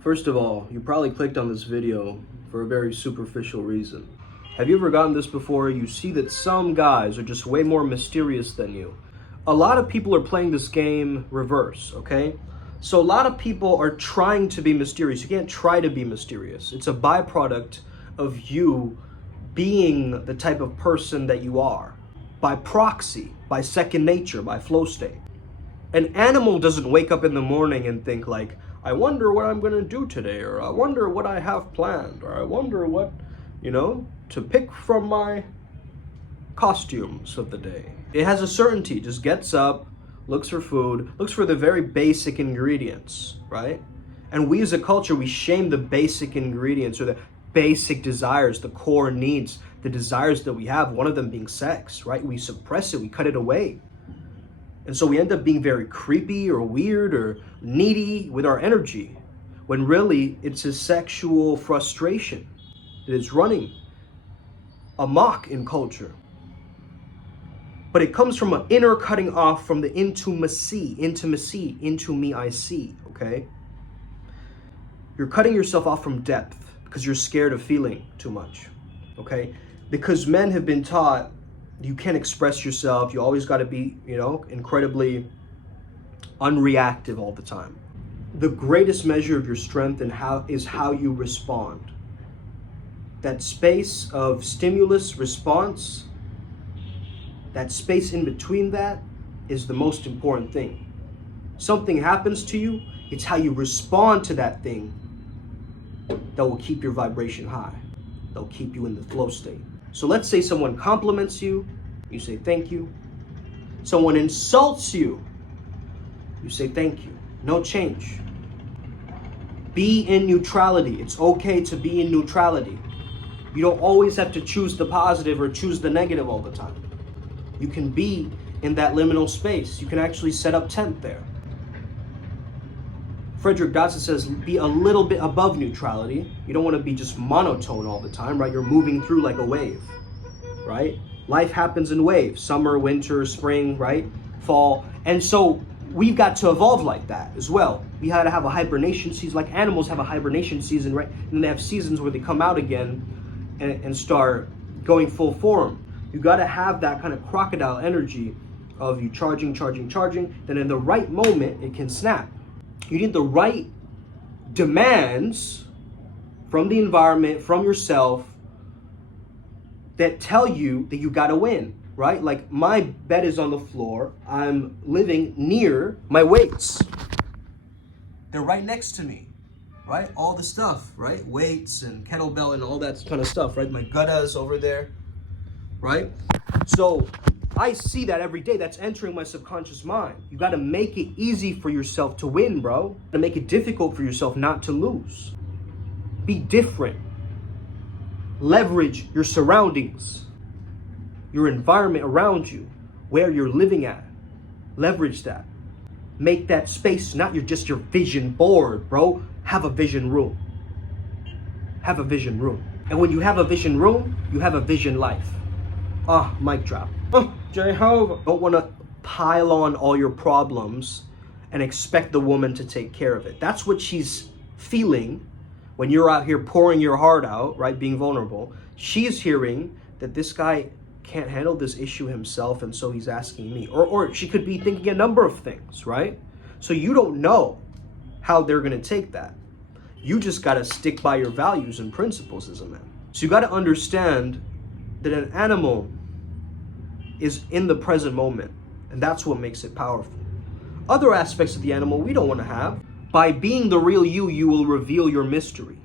First of all, you probably clicked on this video for a very superficial reason. Have you ever gotten this before? You see that some guys are just way more mysterious than you. A lot of people are playing this game reverse, okay? So a lot of people are trying to be mysterious. You can't try to be mysterious. It's a byproduct of you being the type of person that you are. By proxy, by second nature, by flow state. An animal doesn't wake up in the morning and think like, I wonder what I'm gonna do today, or I wonder what I have planned, or I wonder what, to pick from my costumes of the day. It has a certainty, just gets up, looks for food, looks for the very basic ingredients, right? And we as a culture, we shame the basic ingredients or the basic desires, the core needs, the desires that we have, one of them being sex, right? We suppress it, we cut it away. And so we end up being very creepy or weird or needy with our energy, when really it's a sexual frustration that is running amok in culture. But it comes from an inner cutting off from the intimacy, into me I see, okay? You're cutting yourself off from depth because you're scared of feeling too much, okay? Because men have been taught you can't express yourself, you always gotta be, incredibly unreactive all the time. The greatest measure of your strength is how you respond. That space of stimulus response, that space in between that is the most important thing. Something happens to you, it's how you respond to that thing that will keep your vibration high. That'll keep you in the flow state. So let's say someone compliments you, you say thank you. Someone insults you, you say thank you. No change. Be in neutrality. It's okay to be in neutrality. You don't always have to choose the positive or choose the negative all the time. You can be in that liminal space. You can actually set up tent there. Frederick Dodson says, be a little bit above neutrality. You don't want to be just monotone all the time, right? You're moving through like a wave, right? Life happens in waves, summer, winter, spring, right? Fall. And so we've got to evolve like that as well. We had to have a hibernation season, like animals have a hibernation season, right? And then they have seasons where they come out again and start going full form. You got to have that kind of crocodile energy of you charging. Then in the right moment, it can snap. You need the right demands from the environment, from yourself, that tell you that you gotta win, right? Like my bed is on the floor. I'm living near my weights. They're right next to me, right? All the stuff, right? Weights and kettlebell and all that kind of stuff, right? My gutta is over there, right? So I see that every day. That's entering my subconscious mind. You got to make it easy for yourself to win, bro. You got to make it difficult for yourself not to lose. Be different. Leverage your surroundings, your environment around you, where you're living at. Leverage that. Make that space not just your vision board, bro. Have a vision room. Have a vision room. And when you have a vision room, you have a vision life. Mic drop. Jehovah. Don't want to pile on all your problems and expect the woman to take care of it. That's what she's feeling when you're out here pouring your heart out, right? Being vulnerable. She's hearing that this guy can't handle this issue himself, and so he's asking me. Or she could be thinking a number of things, right? So you don't know how they're going to take that. You just got to stick by your values and principles as a man. So you got to understand that an animal is in the present moment, and that's what makes it powerful. Other aspects of the animal we don't want to have. By being the real you, you will reveal your mystery.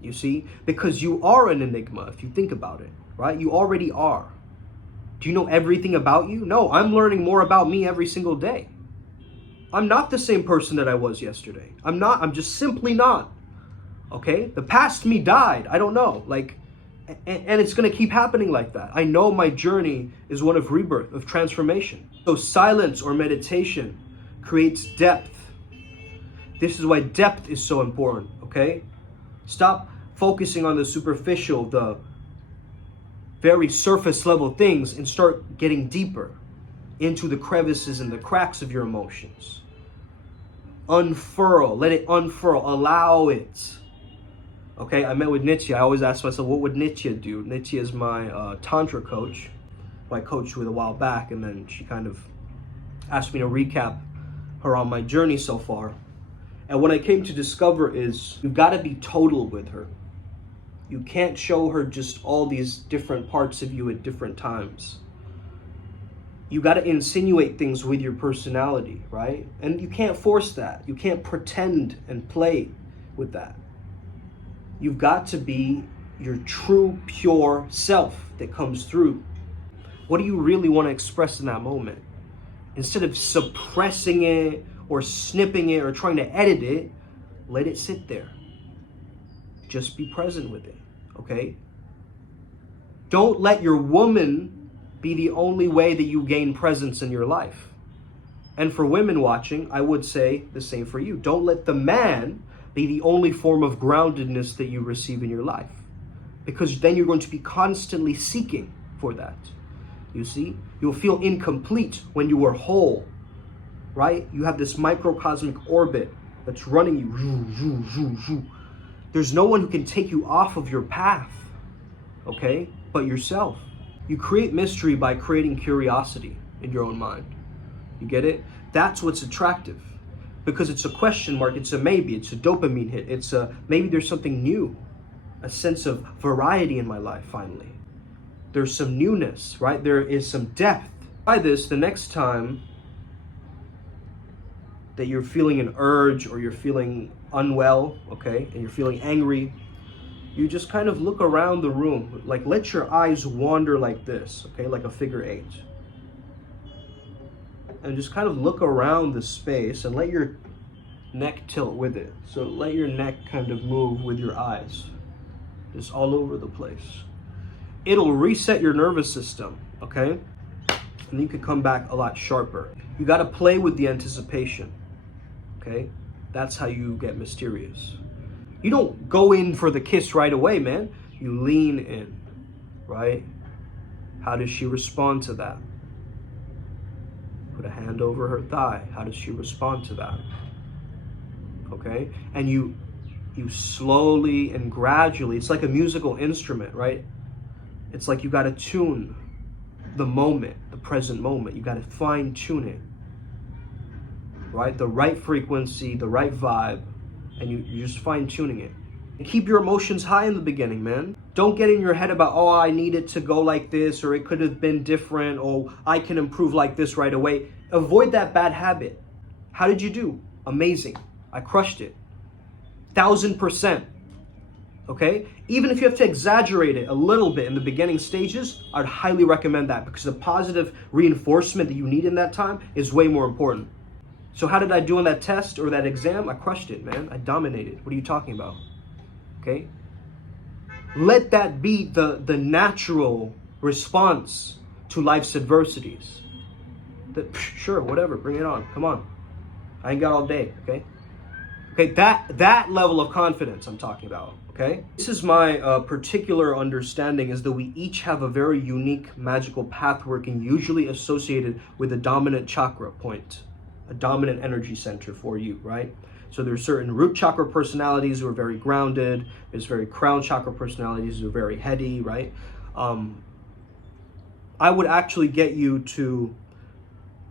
You see? Because you are an enigma, if you think about it, right? You already are. Do you know everything about you? No, I'm learning more about me every single day. I'm not the same person that I was yesterday. I'm just simply not. Okay? The past me died. I don't know. And it's going to keep happening like that. I know my journey is one of rebirth, of transformation. So silence or meditation creates depth. This is why depth is so important, okay? Stop focusing on the superficial, the very surface level things, and start getting deeper into the crevices and the cracks of your emotions. Unfurl. Let it unfurl. Allow it. Okay, I met with Nitya. I always ask myself, what would Nitya do? Nitya is my Tantra coach, who I coached with a while back, and then she kind of asked me to recap her on my journey so far. And what I came to discover is you've got to be total with her. You can't show her just all these different parts of you at different times. You got to insinuate things with your personality, right? And you can't force that. You can't pretend and play with that. You've got to be your true, pure self that comes through. What do you really want to express in that moment? Instead of suppressing it or snipping it or trying to edit it, let it sit there. Just be present with it, okay? Don't let your woman be the only way that you gain presence in your life. And for women watching, I would say the same for you. Don't let the man be the only form of groundedness that you receive in your life. Because then you're going to be constantly seeking for that. You see? You'll feel incomplete when you are whole, right? You have this microcosmic orbit that's running you. There's no one who can take you off of your path, okay? But yourself. You create mystery by creating curiosity in your own mind. You get it? That's what's attractive. Because it's a question mark, it's a maybe, it's a dopamine hit, it's a maybe there's something new, a sense of variety in my life finally. There's some newness, right? There is some depth. Try this the next time that you're feeling an urge or you're feeling unwell, okay, and you're feeling angry. You just kind of look around the room, like let your eyes wander like this, okay, like a figure 8. And just kind of look around the space and let your neck tilt with it. So let your neck kind of move with your eyes, just all over the place. It'll reset your nervous system, okay? And you can come back a lot sharper. You gotta play with the anticipation, okay? That's how you get mysterious. You don't go in for the kiss right away, man. You lean in, right? How does she respond to that? Put a hand over her thigh. How does she respond to that? Okay? And you slowly and gradually, it's like a musical instrument, right? It's like you got to tune the moment, the present moment. You got to fine tune it, right? The right frequency, the right vibe, and you're just fine tuning it. And keep your emotions high in the beginning, man. Don't get in your head about, oh, I need it to go like this, or it could have been different, or I can improve like this right away. Avoid that bad habit. How did you do? Amazing. I crushed it. 1000%. Okay? Even if you have to exaggerate it a little bit in the beginning stages, I'd highly recommend that because the positive reinforcement that you need in that time is way more important. So how did I do on that test or that exam? I crushed it, man. I dominated. What are you talking about? Okay? Let that be the natural response to life's adversities. Sure, whatever, bring it on. Come on. I ain't got all day, okay? Okay, that level of confidence I'm talking about, okay? This is my particular understanding is that we each have a very unique magical path working, usually associated with a dominant chakra point, a dominant energy center for you, right? So there's certain root chakra personalities who are very grounded. There's very crown chakra personalities who are very heady, right? I would actually get you to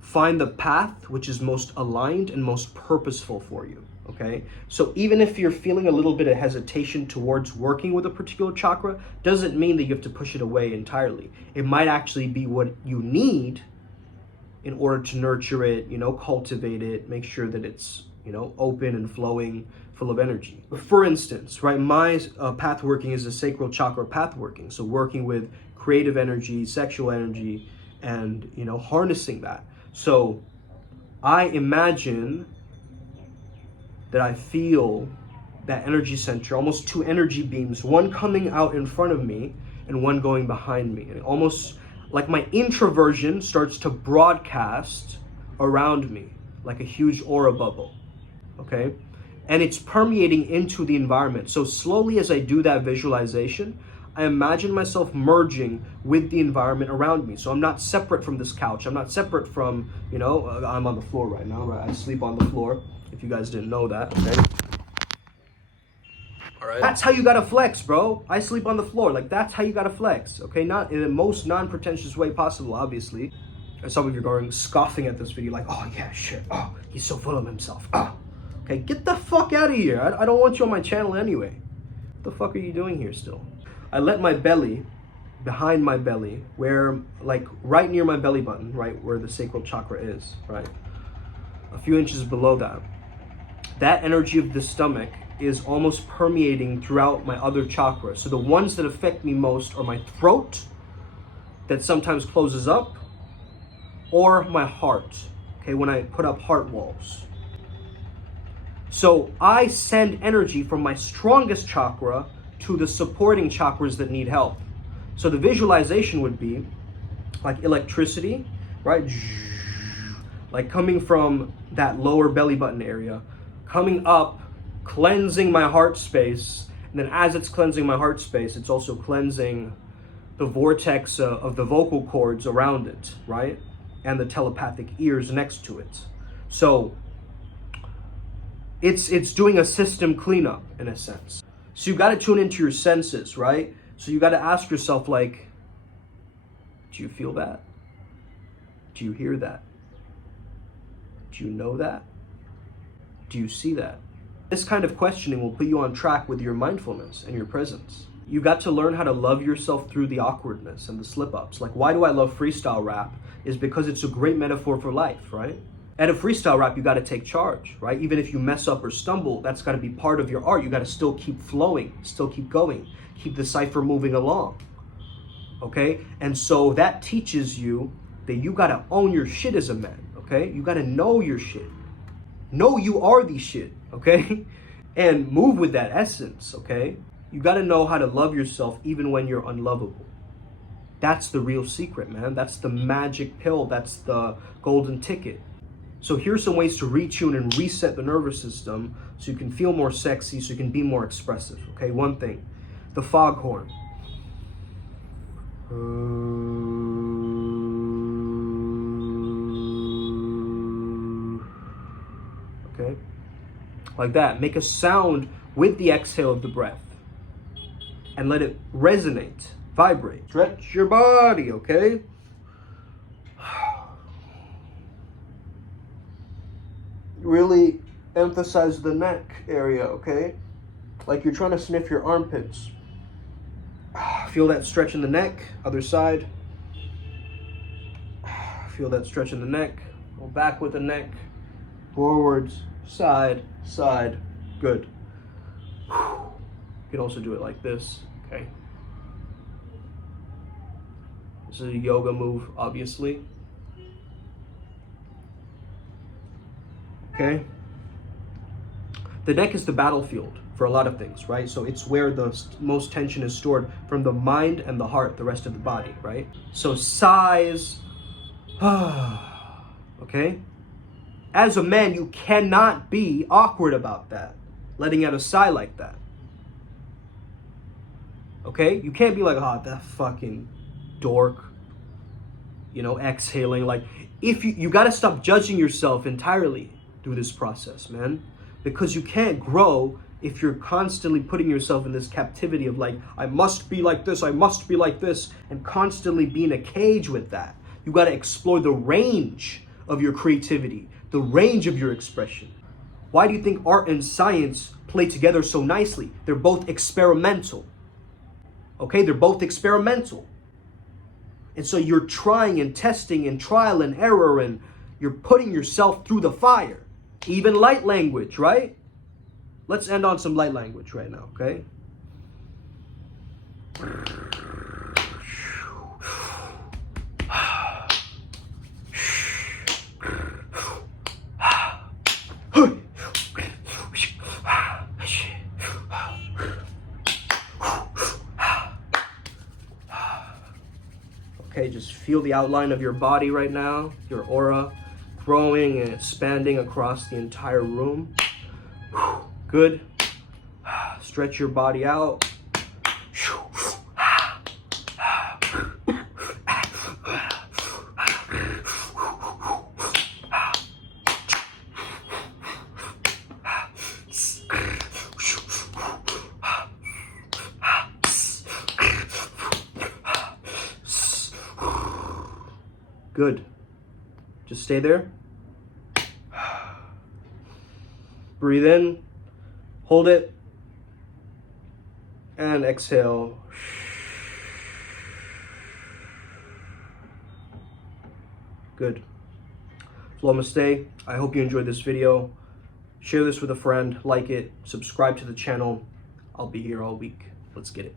find the path which is most aligned and most purposeful for you, okay? So even if you're feeling a little bit of hesitation towards working with a particular chakra, doesn't mean that you have to push it away entirely. It might actually be what you need in order to nurture it, cultivate it, make sure that it's open and flowing, full of energy. For instance, right, my path working is a sacral chakra path working. So working with creative energy, sexual energy, and, harnessing that. So I imagine that I feel that energy center, almost two energy beams, one coming out in front of me and one going behind me. And almost like my introversion starts to broadcast around me like a huge aura bubble. Okay? And it's permeating into the environment. So slowly as I do that visualization, I imagine myself merging with the environment around me. So I'm not separate from this couch. I'm not separate from, I'm on the floor right now, right? I sleep on the floor. if you guys didn't know that, okay? All right. That's how you gotta flex, bro. I sleep on the floor. Like, that's how you gotta flex, okay? Not in the most non-pretentious way possible, obviously. And some of you are going scoffing at this video like, oh, yeah, sure. Oh, he's so full of himself. Oh, okay, get the fuck out of here. I don't want you on my channel anyway. What the fuck are you doing here still? I let my belly, behind my belly, where, like, right near my belly button, right, where the sacral chakra is, right? A few inches below that. That energy of the stomach is almost permeating throughout my other chakras. So the ones that affect me most are my throat, that sometimes closes up, or my heart, okay, when I put up heart walls. So I send energy from my strongest chakra to the supporting chakras that need help. So the visualization would be like electricity, right? Like coming from that lower belly button area, coming up, cleansing my heart space, and then as it's cleansing my heart space, it's also cleansing the vortex of the vocal cords around it, right? And the telepathic ears next to it. So it's doing a system cleanup in a sense. So you got to tune into your senses, right? So you got to ask yourself, like, do you feel that? Do you hear that? Do you know that? Do you see that? This kind of questioning will put you on track with your mindfulness and your presence. You got to learn how to love yourself through the awkwardness and the slip-ups. Like, why do I love freestyle rap? Is because it's a great metaphor for life, right? At a freestyle rap, you got to take charge, right? Even if you mess up or stumble, that's got to be part of your art. You got to still keep flowing, still keep going, keep the cipher moving along, okay? And so that teaches you that you got to own your shit as a man, okay? You got to know your shit. Know you are the shit, okay? And move with that essence, okay? You got to know how to love yourself even when you're unlovable. That's the real secret, man. That's the magic pill. That's the golden ticket. So here's some ways to retune and reset the nervous system so you can feel more sexy, so you can be more expressive, okay? One thing, the foghorn. Okay? Like that. Make a sound with the exhale of the breath and let it resonate, vibrate. Stretch your body, okay? Really emphasize the neck area, okay? Like you're trying to sniff your armpits. Feel that stretch in the neck. Other side. Feel that stretch in the neck. Go back with the neck. Forwards, side, side. Good. You can also do it like this, okay? This is a yoga move, obviously. Okay? The neck is the battlefield for a lot of things, right? So it's where the most tension is stored from the mind and the heart, the rest of the body, right? So sighs, okay? As a man, you cannot be awkward about that, letting out a sigh like that. Okay? You can't be like, oh, that fucking dork, you know, exhaling. Like, if you got to stop judging yourself entirely through this process, man, because you can't grow if you're constantly putting yourself in this captivity of like, I must be like this, I must be like this, and constantly be in a cage with that. You got to explore the range of your creativity, the range of your expression. Why do you think art and science play together so nicely? They're both experimental. Okay, they're both experimental. And so you're trying and testing and trial and error, and you're putting yourself through the fire. Even light language, right? Let's end on some light language right now, okay? Okay, just feel the outline of your body right now, your aura growing and expanding across the entire room. Good. Stretch your body out. Good. Just stay there. Breathe in, hold it, and exhale. Good. Namaste. I hope you enjoyed this video. Share this with a friend, like it, subscribe to the channel. I'll be here all week. Let's get it.